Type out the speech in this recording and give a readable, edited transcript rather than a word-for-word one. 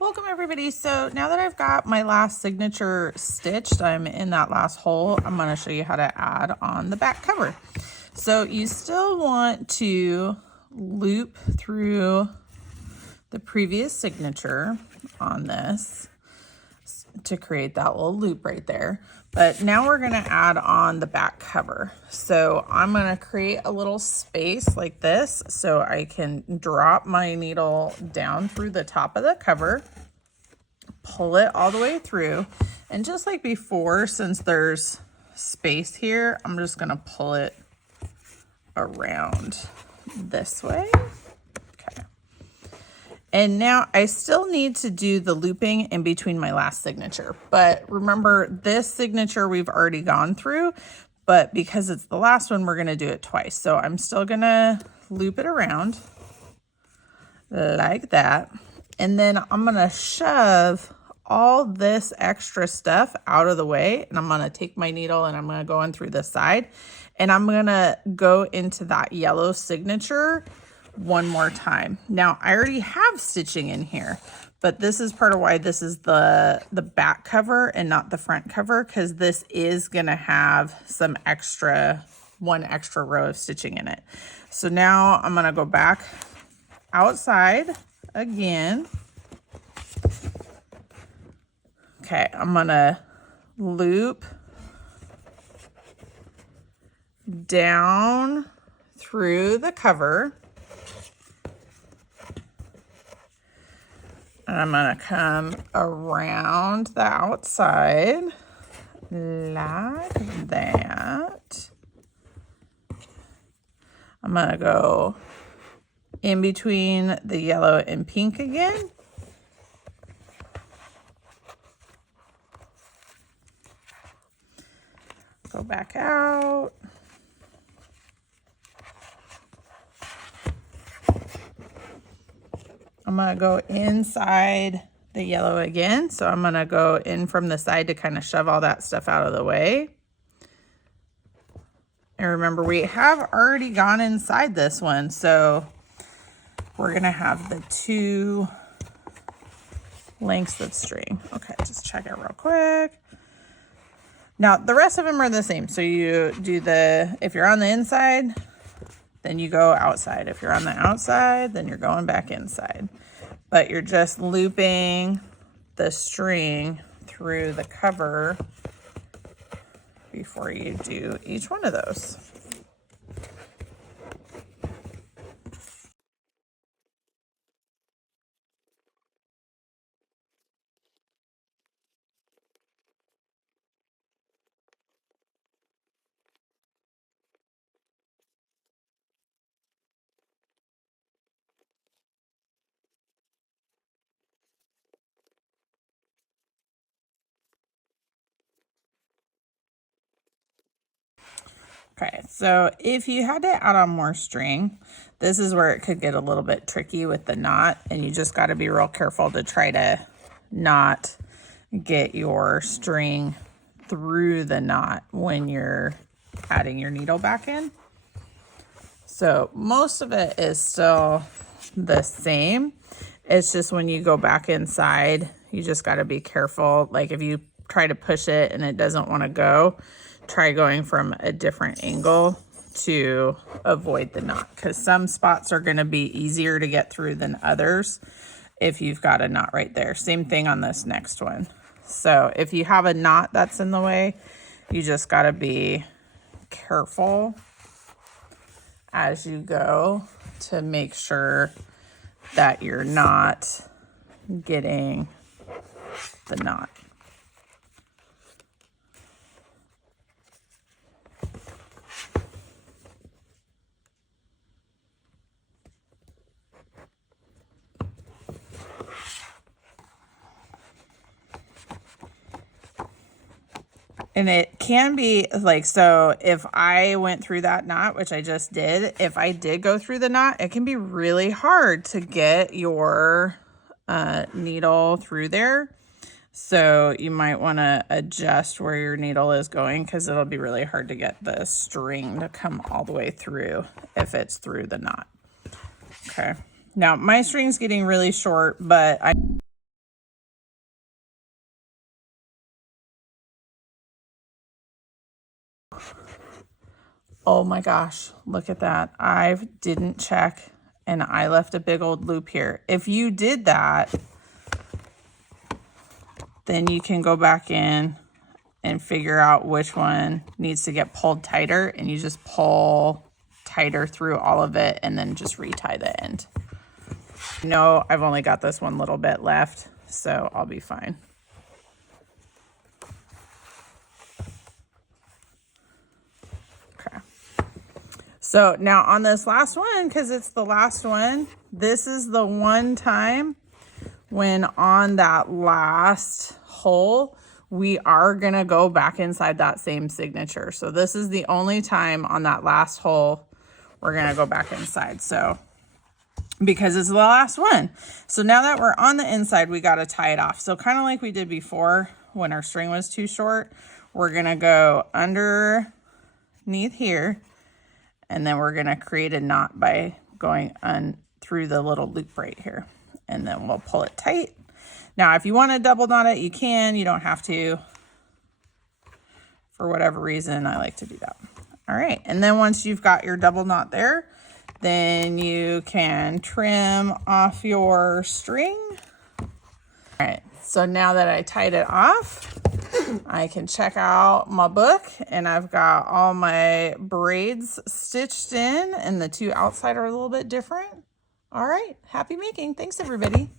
Welcome everybody. So now that I've got my last signature stitched, I'm in that last hole, I'm going to show you how to add on the back cover. So you still want to loop through the previous signature on this to create that little loop right there. But now we're going to add on the back cover. So I'm going to create a little space like this so I can drop my needle down through the top of the cover, pull it all the way through, and just like before, since there's space here, I'm just going to pull it around this way. And now I still need to do the looping in between my last signature. But remember, this signature we've already gone through, but because it's the last one, we're gonna do it twice. So I'm still gonna loop it around like that. And then I'm gonna shove all this extra stuff out of the way. And I'm gonna take my needle and I'm gonna go in through the side. And I'm gonna go into that yellow signature one more time. Now I already have stitching in here, but this is part of why this is the back cover and not the front cover, because this is gonna have some one extra row of stitching in it. So now I'm gonna go back outside again. Okay, I'm gonna loop down through the cover. And I'm gonna come around the outside like that. I'm gonna go in between the yellow and pink again. Go back out. I'm gonna go inside the yellow again. So I'm gonna go in from the side to kind of shove all that stuff out of the way. And remember, we have already gone inside this one. So we're gonna have the two lengths of string. Okay, just check it real quick. Now the rest of them are the same. So you do if you're on the inside, then you go outside. If you're on the outside, then you're going back inside. But you're just looping the string through the cover before you do each one of those. Okay, so if you had to add on more string, this is where it could get a little bit tricky with the knot, and you just got to be real careful to try to not get your string through the knot when you're adding your needle back in. So most of it is still the same. It's just when you go back inside, you just got to be careful. Like if you try to push it and it doesn't want to go, try going from a different angle to avoid the knot, because some spots are going to be easier to get through than others if you've got a knot right there. Same thing on this next one. So if you have a knot that's in the way, you just got to be careful as you go to make sure that you're not getting the knot. And it can be like, so if I went through that knot, which I just did, if I did go through the knot, it can be really hard to get your needle through there. So you might want to adjust where your needle is going, because it'll be really hard to get the string to come all the way through if it's through the knot. Okay. Now my string's getting really short, but Oh my gosh, look at that. I didn't check and I left a big old loop here. If you did that, then you can go back in and figure out which one needs to get pulled tighter, and you just pull tighter through all of it and then just retie the end. No, I've only got this one little bit left, so I'll be fine. Okay. So now on this last one, because it's the last one, this is the one time when on that last hole, we are going to go back inside that same signature. So this is the only time on that last hole we're going to go back inside. So because it's the last one. So now that we're on the inside, we got to tie it off. So kind of like we did before when our string was too short, we're going to go underneath here, and then we're going to create a knot by going through the little loop right here, and then we'll pull it tight. Now, if you want to double knot it, you can. You don't have to. For whatever reason, I like to do that. All right, and then once you've got your double knot there, then you can trim off your string. All right, so now that I tied it off, I can check out my book, and I've got all my braids stitched in, and the two outside are a little bit different. All right, happy making. Thanks, everybody.